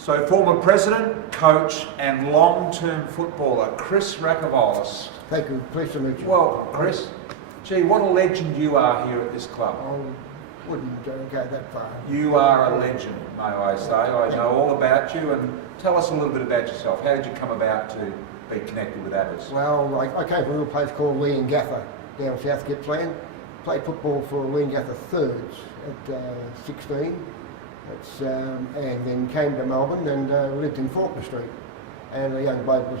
So former president, coach and long-term footballer, Chris Racavolis. Thank you, pleased to meet you. Well, Chris, gee, what a legend you are here at this club. I wouldn't go that far. You are a legend, may I say. I know all about you, and tell us a little bit about yourself. How did you come about to be connected with Abers? Well, I came from a little place called Leongatha down South Gippsland. Played football for Leongatha Thirds at 16. And then came to Melbourne and lived in Faulkner Street. And a young bloke was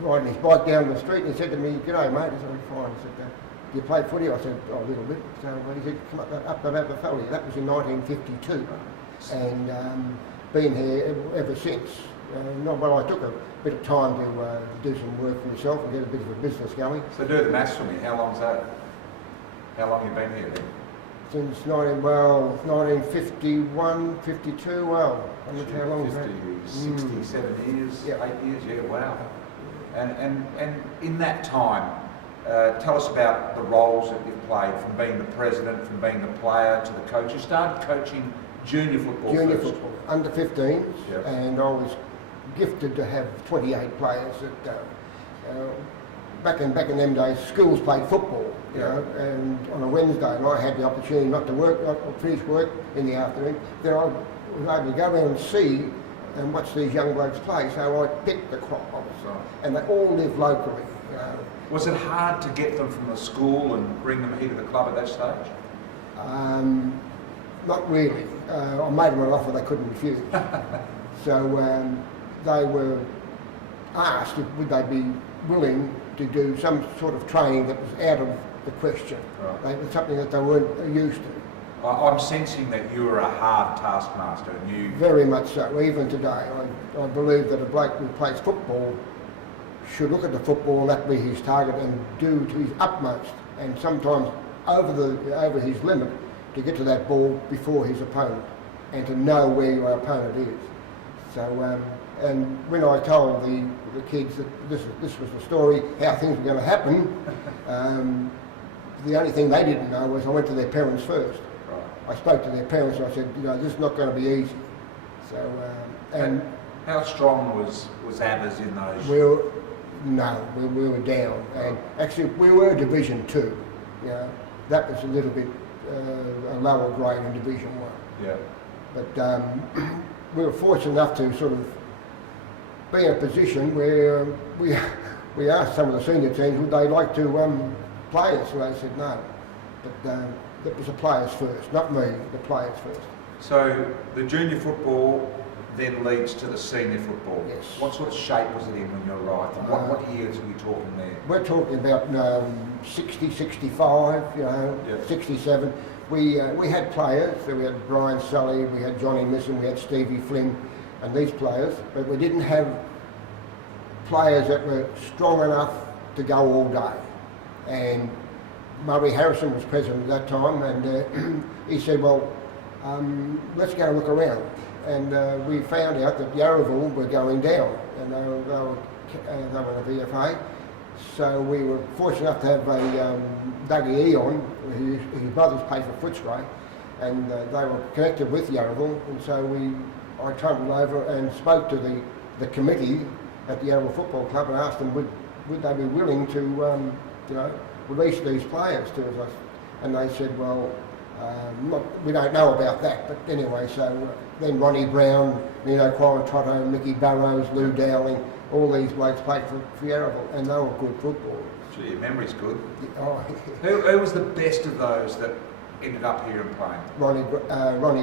riding his bike down the street and he said to me, "G'day mate." I said, "Fine." He said, "Do you play footy?" I said, "Oh, a little bit." So he said, "Come up to Aberfeldie." That was in 1952. And been here ever since. Well, I took a bit of time to do some work for myself and get a bit of a business going. So do the maths for me. How long's that? How long have you been here then? Since 1951, 52, well, I'm not how long is that? 67 years, Yeah. 8 years, yeah, wow. And in that time, tell us about the roles that you've played, from being the president, from being the player to the coach. You started coaching junior football Junior first. football, under 15s, Yep. and I was gifted to have 28 players that, back in them days, schools played football, you Yeah. know, and on a Wednesday, and I had the opportunity not to finish work in the afternoon, then I was able to go around and see and watch these young blokes play, so I picked the crop, obviously, and they all live locally. Was it hard to get them from the school and bring them here to the club at that stage? Not really. I made them an offer they couldn't refuse. So they were asked if would they be willing to do some sort of training that was out of the question. Right. It was something that they weren't used to. I'm sensing that you are a hard taskmaster and you... Very much so. Even today, I believe that a bloke who plays football should look at the football and that be his target and do to his utmost, and sometimes over his limit, to get to that ball before his opponent and to know where your opponent is. So, and when I told the kids that this was the story, how things were going to happen, the only thing they didn't know was I went to their parents first. Right. I spoke to their parents and I said, this is not going to be easy. So, and how strong was Abers in those? we were down, and actually we were Division 2. That was a little bit a lower grade in Division 1. Yeah. But we were fortunate enough to sort of be in a position where we asked some of the senior teams would they like to play us, and they said no. But it was the players first, not me, the players first. So the junior football then leads to the senior football. Yes. What sort of shape was it in when you arrived? And what years are we talking there? We're talking about 60, 65, Yep. 67. We had players, so we had Brian Sully, we had Johnny Misson, we had Stevie Flynn, and these players, but we didn't have players that were strong enough to go all day. And Murray Harrison was president at that time, and he said, well, let's go look around. And we found out that Yarraville were going down, and they were in the VFA. So we were fortunate enough to have a Dougie Eon, his brothers played for Footscray, and they were connected with Yarraville, and so I travelled over and spoke to the committee at the Yarraville Football Club and asked them would they be willing to release these players to us, and they said, well, we don't know about that, but anyway, so then Ronnie Brown, Nino Quarantrotto, Mickey Burrows, Lou Dowling, all these blokes played for Yarraville, and they were good footballers. Gee, your memory's good. Oh, Who was the best of those that ended up here and playing? Ronnie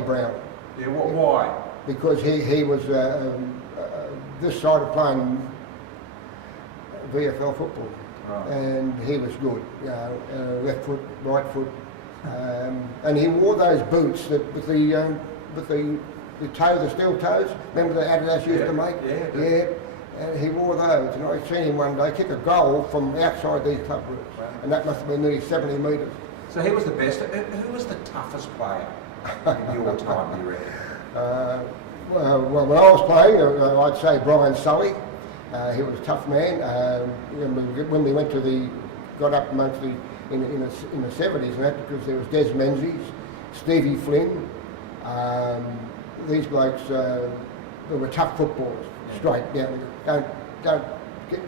Brown. Yeah, why? Because he was this side of playing VFL football, Right. and he was good. Left foot, right foot, and he wore those boots with the toe, the steel toes. Remember the Adidas used to make? Yeah. And he wore those, and I seen him one day kick a goal from outside these club rooms, and that must have been nearly 70 metres. So he was the best. Who was the toughest player in your time, do you reckon? Well, when I was playing, I'd say Brian Sully. He was a tough man. When we got up amongst in the 70s and that, because there was Des Menzies, Stevie Flynn. These blokes who were tough footballers, straight. Don't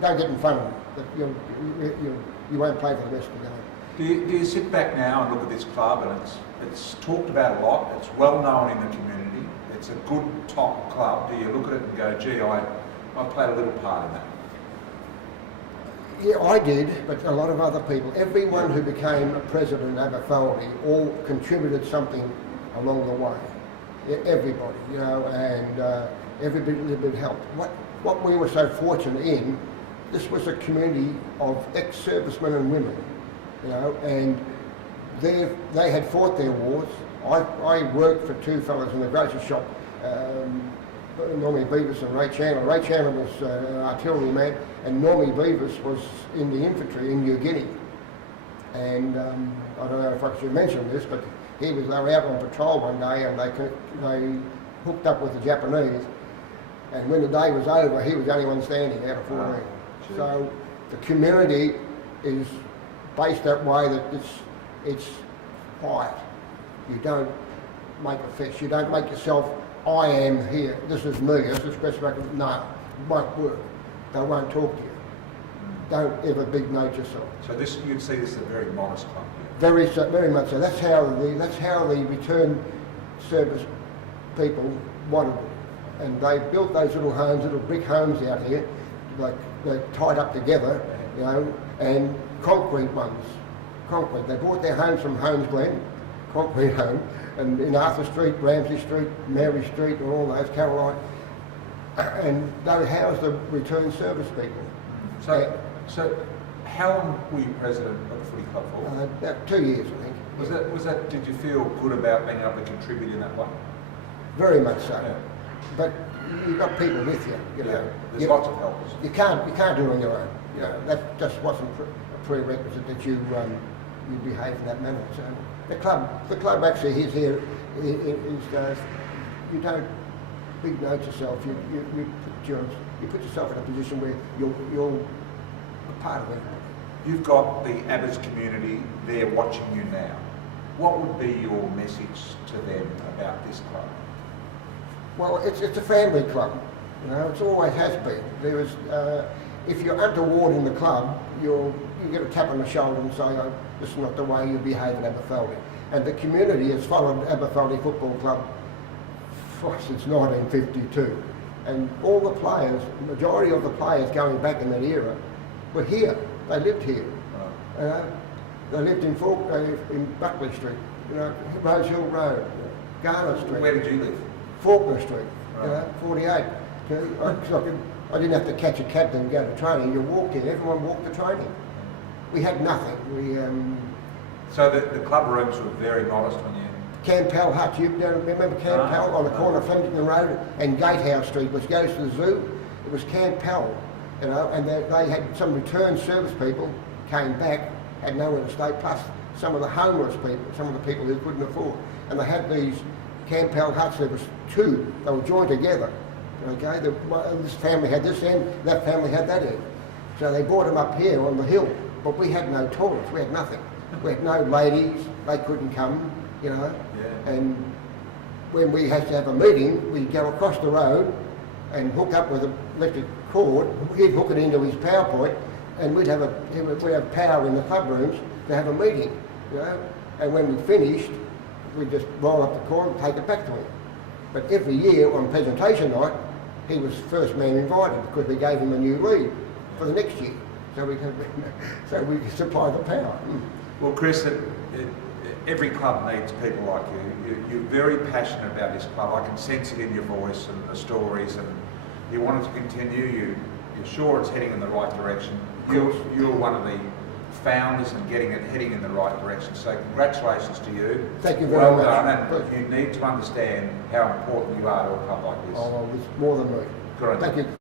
get in front of them. You won't play for the rest of the game. Do you sit back now and look at this club, and it's talked about a lot, it's well known in the community, it's a good top club. Do you look at it and go, gee, I played a little part in that? Yeah, I did, but a lot of other people, everyone who became a president of Aberfeldie all contributed something along the way. Everybody, and every little bit helped. What we were so fortunate in, this was a community of ex-servicemen and women, and they had fought their wars. I worked for two fellows in the grocery shop, Normie Beavis and Ray Chandler. Ray Chandler was an artillery man, and Normie Beavis was in the infantry in New Guinea. And I don't know if I should mention this, but they were out on patrol one day, and they hooked up with the Japanese. And when the day was over, he was the only one standing out of 14. So the community is based that way, that it's quiet. You don't make a fuss. You don't make yourself, I am here, this is me, this is Chris Racavolis. No, it won't work. They won't talk to you. Don't ever big note yourself. So you'd see this as a very modest club. Very much so. That's how the return service people wanted it. And they built those little homes, little brick homes out here, like they're tied up together, and concrete ones. Concrete. They bought their homes from Holmes Glen, concrete home, and in Arthur Street, Ramsey Street, Mary Street, and all those, Caroline. And they housed the return service people. So how long were you president of the footy club for? About 2 years, I think. Was that? Did you feel good about being able to contribute in that way? Very much so. Yeah. But you've got people with you. There's lots of helpers. You can't do it on your own. That just wasn't a prerequisite that you behave in that manner. So the club actually is here. You don't big note yourself. You put yourself in a position where you're a part of it. You've got the Abers community there watching you now. What would be your message to them about this club? Well, it's a family club. It always has been. There is, if you're untoward in the club, you get a tap on the shoulder and say, oh, this is not the way you behave in Aberfeldie. And the community has followed Aberfeldie Football Club since 1952. And all the players, the majority of the players going back in that era, were here. They lived here. They lived in Buckley Street, Rose Hill Road, Garner Street. Where did you live? Faulkner Street, 48. I didn't have to catch a cab and go to training. You walked in. Everyone walked to training. We had nothing. So the club rooms were very modest when you... Campbell Hut. You remember Campbell on the corner of Flemington Road and Gatehouse Street, which goes to the zoo? It was Campbell, and they had some return service people came back, had nowhere to stay, plus some of the homeless people, some of the people who couldn't afford. And they had these Campbell huts. There was two. They were joined together. Okay, this family had this end, that family had that end. So they brought them up here on the hill, but we had no toilets. We had nothing. We had no ladies. They couldn't come. Yeah. And when we had to have a meeting, we'd go across the road and hook up with an electric cord. He'd hook it into his power point, and we'd have power in the club rooms to have a meeting. And when we finished, we'd just roll up the cord and take it back to him. But every year on presentation night, he was first man invited because we gave him a new lead for the next year, so we could supply the power. Well, Chris, every club needs people like you. You're very passionate about this club. I can sense it in your voice and the stories, and you want it to continue. You're sure it's heading in the right direction. You're one of the founders and heading in the right direction. So congratulations to you. Thank you very much. Well done. And you need to understand how important you are to a club like this. Oh, well, it's more than me. Good on you. Thank you.